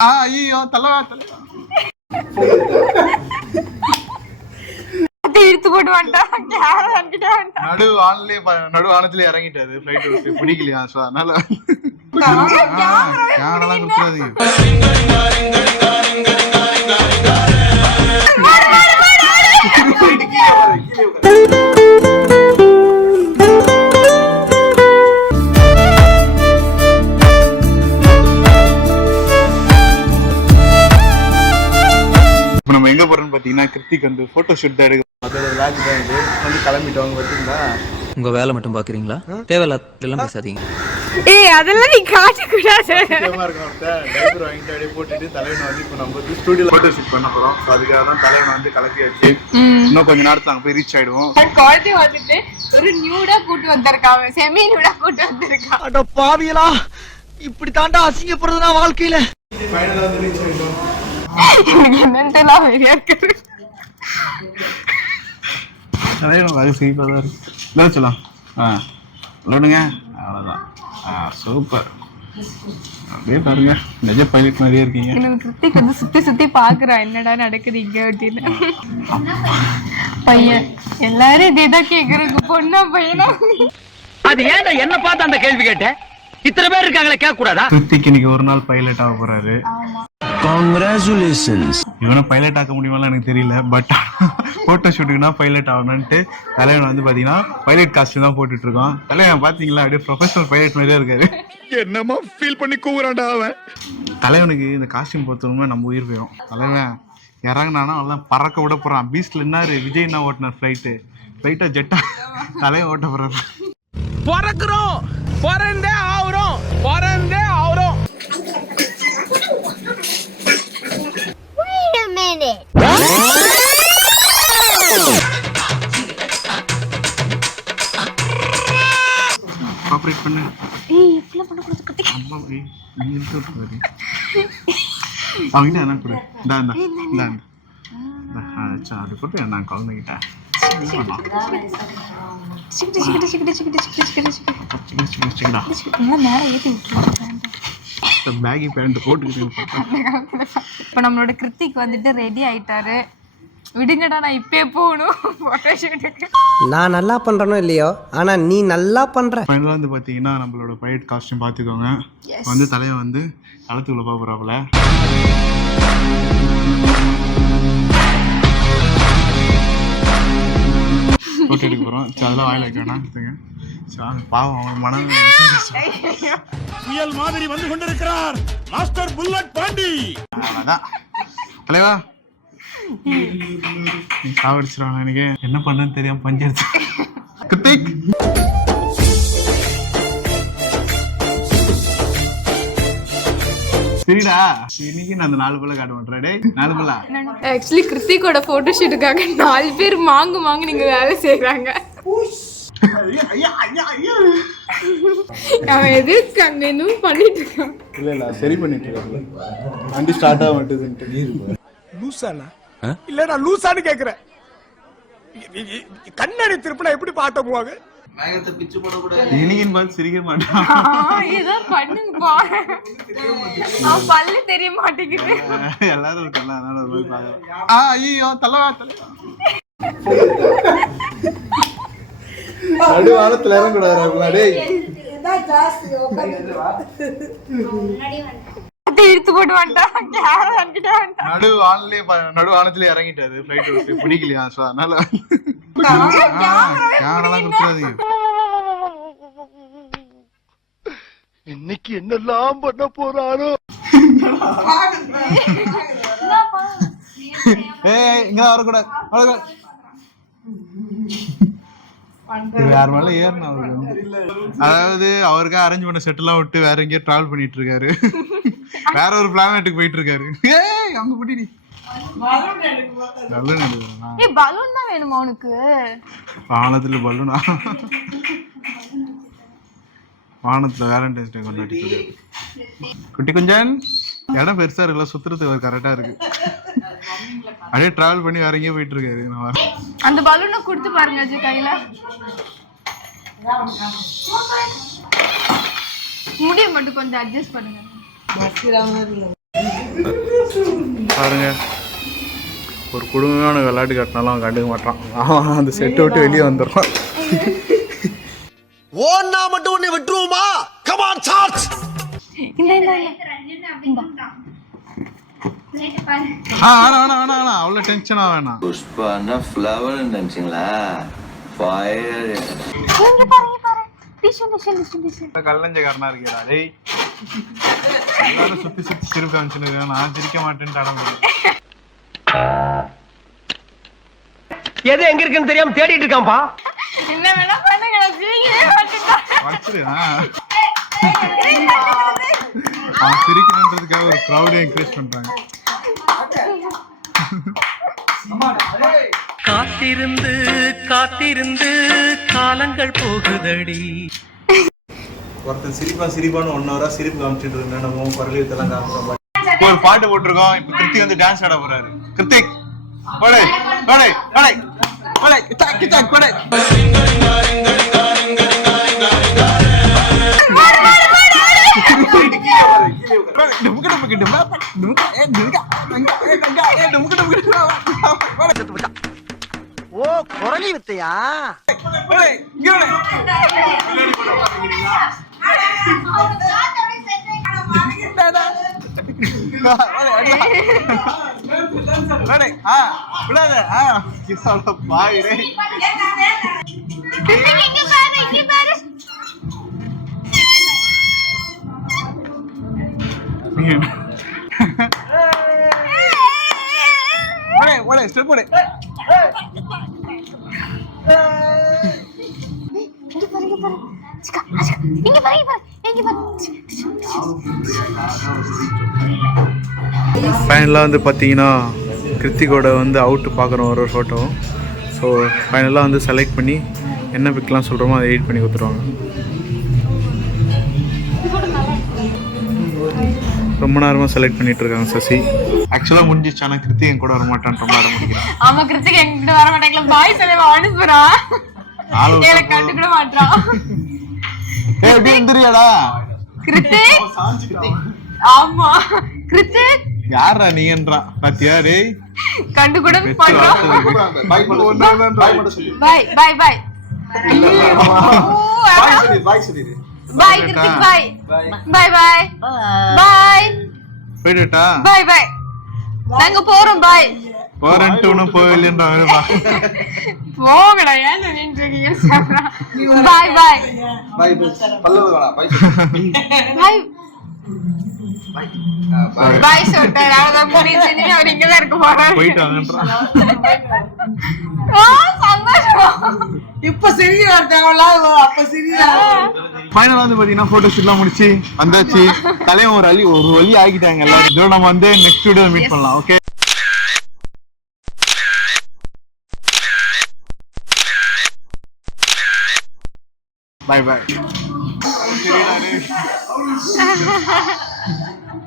ஆ ஐயோ தலைவா தலைவா. இழுத்து போட்டு வந்துட்டான் நடு வானிலே நடு வானத்திலே இறங்கிட்டாரு. ஃபிளைட் விட்டு பிடிக்கலையா ஸோ அதனால கேமராலாம் கொடுத்துடாதீங்க போறோம்னு பாத்தீங்கன்னா கிருத்திக் வந்து போட்டோ ஷூட் தான் எடுக்க அதோட விளாக் தான் இது. வந்து கிளம்பிட்டோம். பாத்தீங்களா? உங்க வேலை மட்டும் பாக்குறீங்களா? தேவையில்லாதெல்லாம் பேசாதீங்க. ஏய் அதெல்லாம் நீ காட்ட கூடாது முக்கியமா இருக்கும் டைப்பர் வாங்கிட்டு அப்படியே போட்டுட்டு தலைவனை வந்து இப்போ நம்ம வந்து ஸ்டூடியோல போட்டோ ஷூட் பண்ண போறோம். ஸோ அதுக்காக தான் தலைவனை வந்து கலக்கியாச்சு. இன்னும் கொஞ்ச நேரத்துல அங்க போய் ரீச் ஆயிடுவோம். குழந்தை வந்துட்டு ஒரு நியூடா கூட்டு வந்திருக்கான் செமி நியூடா கூட்டு வந்திருக்கான் அட பாவியலா இப்படி தாண்டா அசிங்கப்படுறதுனா வாழ்க்கையில ஃபைனலா வந்து ரீச் ஆயிட்டோம். எனக்கு என்னன்ட்டு எல்லாம் வெளியா இருக்கு தலைவன் அது சிரிப்பாக தான் இருக்கு. இல்லை சொல்லலாம் ஆ விளையாடுங்க அவ்வளோதான் ஆ சூப்பர் அப்படியே பாருங்க. நிஜ பைலட் மாதிரியே இருக்கீங்க. எனக்கு கிருத்திக் வந்து சுத்தி சுத்தி பாக்குறான் என்னடா நடக்குது இங்க அப்படின்னு. பையன். எல்லாரும் இதேதான் கேக்குறாங்க பொண்ணா பையனா? அது ஏன்டா என்ன பார்த்து அந்த கேள்வி கேட்ட இத்தனை பேர் இருக்காங்களே கேட்க கூடாதா கிருத்திக் இன்னைக்கு ஒரு நாள் பைலட் ஆக போறாரு. கங்க்ராச்சுலேஷன்ஸ் இவனை பைலட் ஆக்க முடியுமாலாம் எனக்கு தெரியல பட் போட்டோ ஷூட்டுக்குனா பைலட் ஆகணும்ட்டு தலைவன் வந்து பாத்தீங்கன்னா பைலட் காஸ்டியூம் தான் போட்டுட்டு இருக்கோம் தலைவன் பாத்தீங்களா அப்படியே ப்ரொஃபஷனல் பைலட் மாதிரியே இருக்காரு. என்னமா ஃபீல் பண்ணி கூவுறான்டா அவன். தலைவனுக்கு இந்த காஸ்டியூம் பொறுத்தவரை நம்ம உயிர் போயிடும் தலைவன் இறங்கினானா அவ்வளோதான் பறக்க விட போறான். பீஸ்ட்ல என்னாரு விஜய் என்ன ஓட்டினார் ஃப்ளைட்டு ஃப்ளைட்டை ஜெட்டா தலைவன் ஓட்ட போறாரு. பிறக்கிறோம். பிறந்தே ஆகுறோம். பிறந்தே ஆப்ரேட் பண்ணு ஏய் இப்பெல்லாம் பண்ண கூடாது கிருத்திக் அம்மா ஏய், நீ இழுத்து விட்டுறாரு. அவன்கிட்ட என்ன கொடு இந்தா இந்தா இந்தா இந்தா. இந்தா, ஆ, சரி, அது கொடு நான் குழந்தைகிட்ட சிக்கிட்டு சிக்கிட்டு சிக்கிட்டு சிக்கிட்டு சிக்கிட்டு சிக்கிட்டு சிக்கிட்டு சிக்கன் சிக்கன் சிக்கடா நல்லா மேல ஏத்தி விட்டுருவாங்க பேகி பேண்ட் போட்டுக்கிட்டு இப்போ நம்மளோட கிருத்திக் வந்துட்டு ரெடி ஆயிட்டாரு. விடுங்கடா நான் இப்பயே போகணும். நான் நல்லா பண்றேனோ இல்லையோ? ஆனா நீ நல்லா பண்ற. ஃபைனலாக வந்து பார்த்தீங்கன்னா நம்மளோட பைலட் காஸ்டியூம் பார்த்துக்கோங்க. வந்து தலைவன் வந்து களத்துக்குள்ள போக போகிறாப்புல போட்டோ எடுக்க போகிறோம் அதெல்லாம் வாயில் வைக்க வேணாம். பாவம் மனம் புயல் மாதிரி வந்து கொண்டிருக்கிறார் மாஸ்டர் புல்லட் பாண்டி. அவ்வளோதான் தலைவா. சாவடிச்சிருவாங்க எனக்கு. என்ன பண்ணுன்னு தெரியாம பஞ்செடுத்து கிருத்திக். சரிடா. இன்னைக்கு நான் அந்த நாலு பிள்ளை காட்ட மாட்டேன் டேய் நாலு பிள்ளை ஆக்சுவலி கிருத்திகோட போட்டோ ஷூட்டுக்காக நாலு பேர் மாங்கு மாங்கு நீங்க வேலை ஐயா அவன் எதுக்கு அங்க இன்னும் பண்ணிட்டு இருக்கான்? இல்ல இல்ல சரி பண்ணிட்டு வண்டி ஸ்டார்ட் ஆக மாட்டேதுன்ட்டு. லூசானா? இல்ல நான் லூசான்னு கேக்குறேன். கண்ணாடி திருப்பினா எப்படி பாட்ட போவாங்க? பார்த்து சிரிக்க மாட்டான். ஏதோ பண்ணுங்கப்பா அவன் பல்லு தெரிய மாட்டேங்குது. எல்லாரும் இருக்கல அதனால ஒரு போய் பார்க்கலாம். ஆ ஐயோ தலைவா தலைவா நடு வாரத்துல இறங்கக்கூடாது டேய். அது இழுத்து போட்டு வந்துட்டான். கேமரா வந்துட்டே வந்துட்டான். நடு வானிலே நடு வானத்திலே இறங்கிட்டாரு. ஃபிளைட் விட்டு பிடிக்கலையா? ஸோ அதனால கேமராலாம் கொடுத்துடாதீங்க இன்னைக்கு என்னெல்லாம் பண்ண போறாரோ ஏய் இங்க வரக்கூடாது. வரக்கூடாது. யார் மேல ஏறணும் அவருக்கு வந்து. அதாவது அவருக்கா அரேஞ்ச் பண்ண செட்டெல்லாம் விட்டு வேற எங்கேயோ டிராவல் பண்ணிட்டு இருக்காரு வேற ஒரு பிளானட்டுக்கு போயிட்டு இருக்காரு ஏய் அங்க குட்டி நல்ல நடுவா ஏய் பலூன் தான் வேணுமா உனக்கு? வானத்துல பலூனா வானத்துல வேலண்டைன்ஸ் டே கொண்டாடி குட்டி. குஞ்சன் இடம் பெருசா இருக்குல்ல சுத்துறதுக்கு கரெக்டா இருக்கு. அப்படியே டிராவல் பண்ணி வேற எங்கேயோ போயிட்டு இருக்காரு. நான். அந்த பலூனை கொடுத்து பாருங்க அஜய் கையில. முடிய மட்டும் கொஞ்சம் அட்ஜஸ்ட் பண்ணுங்க. பாருங்க. ஒரு குடும்பமான விளையாட்டு காட்டினாலும் கண்டுக்க மாட்டான். அவன் அந்த செட்டை விட்டு வெளியே வந்துடுறான் ஓன்னா மட்டும் உன்னை விட்டுருவோமா? கமான் சார்ஜ் இந்த. இந்த. இந்த. ஆ வேணாம். புஷ்பானா ஃப்ளவர் நினைச்சிங்களா? ஃபயர் இங்க பாரு இங்க பாரு. டிஷு டிஷு டிஷு டிஷு கல்லஞ்சக்காரனா இருக்கேடா டேய். எல்லாரும் சுத்தி சுத்தி சிரிப்பு காமிச்சுன்னு நான் சிரிக்க மாட்டேன்ட்டு அடம். எது எங்க இருக்குன்னு தெரியாம தேடிட்டு இருக்கான்பா என்ன வேணா பண்ணுங்க. அவன் சிரிக்கணுன்றதுக்காக ஒரு க்ரௌடே என்கரேஜ் பண்றாங்க. காத்திருந்து காத்திருந்து காலங்கள் போகுதடி. ஒருத்தன் சிரிப்பா சிரிப்பான்னு ஒன் ஹவரா சிரிப்பு காமிச்சிட்டு இருந்தேன். நம்ம குரல் இதெல்லாம் காமிச்சோம் ஒரு பாட்டு போட்டிருக்கோம். இப்ப கிருத்திக் வந்து டான்ஸ் ஆட போறாரு. கிருத்திக் போடே போடே போடே போடே கிட்டாக் போடே. ஓ வித்தையா பாய் பாரு இங்க பாரு. சிக்கா, சிக்கா. இங்க பாரு இங்க பாரு. ஃபைனலாக வந்து பார்த்தீங்கன்னா கிருத்திகோட வந்து அவுட்டு பார்க்குறோம் ஒரு ஒரு ஃபோட்டோ ஸோ ஃபைனலாக வந்து செலக்ட் பண்ணி என்ன பிக்லாம் சொல்கிறோமோ அதை எடிட் பண்ணி கொடுத்துருவாங்க. ரொம்ப நேரமாக செலக்ட் பண்ணிட்டு இருக்காங்க சசி. ஆக்சுவலாக முடிஞ்சிச்சு ஆனால் கிருத்திக் என் கூட வர மாட்டான் ரொம்ப நேரம் முடிக்கிறான். ஆமா கிருத்திக் என்கிட்ட வர மாட்டாங்களா பாய் சொல்லி அனுப்புறா. ஆளை விட்டா எனக்கு கண்டு கூட மாட்டான் ஏய் எப்படி ஆமா. கிருத்திக் யாரா நீங்கன்றான் பாத்தியா டேய்? கண்டு கூட இருக்கு. பாய் பாய் பாய் பாய் கிருத்திக் பாய் பாய் பாய் பாய் போயிட்டுட்டா பாய் பாய் நாங்க போறோம் பாய் போறேன்ட்டு ஒன்றும் போகலன்றாங்க போங்கடா ஏன் நின்னுட்டு இருக்கீங்க பாய் பாய் பாய் பாய் சொல்லிட்டாரு அவ்வளவுதான் முடிஞ்சு இனிமே அவர் இங்கதான் இருக்க போறாரு போயிட்டு வாங்கன்றான் ஆ, சந்தோஷம் இப்ப சிரிக்கிறா தேவையில்லாத அப்ப சிரிக்கிறா ஃபைனல் வந்து பாத்தீங்கன்னா போட்டோ ஷூட்லாம் முடிச்சு வந்தாச்சு தலைவன் ஒரு வழி ஒரு வழி ஆகிட்டாங்க எல்லாரும் இதோட நம்ம வந்து நெக்ஸ்ட் வீடியோ மீட் பண்ணலாம் ஓகே பை பை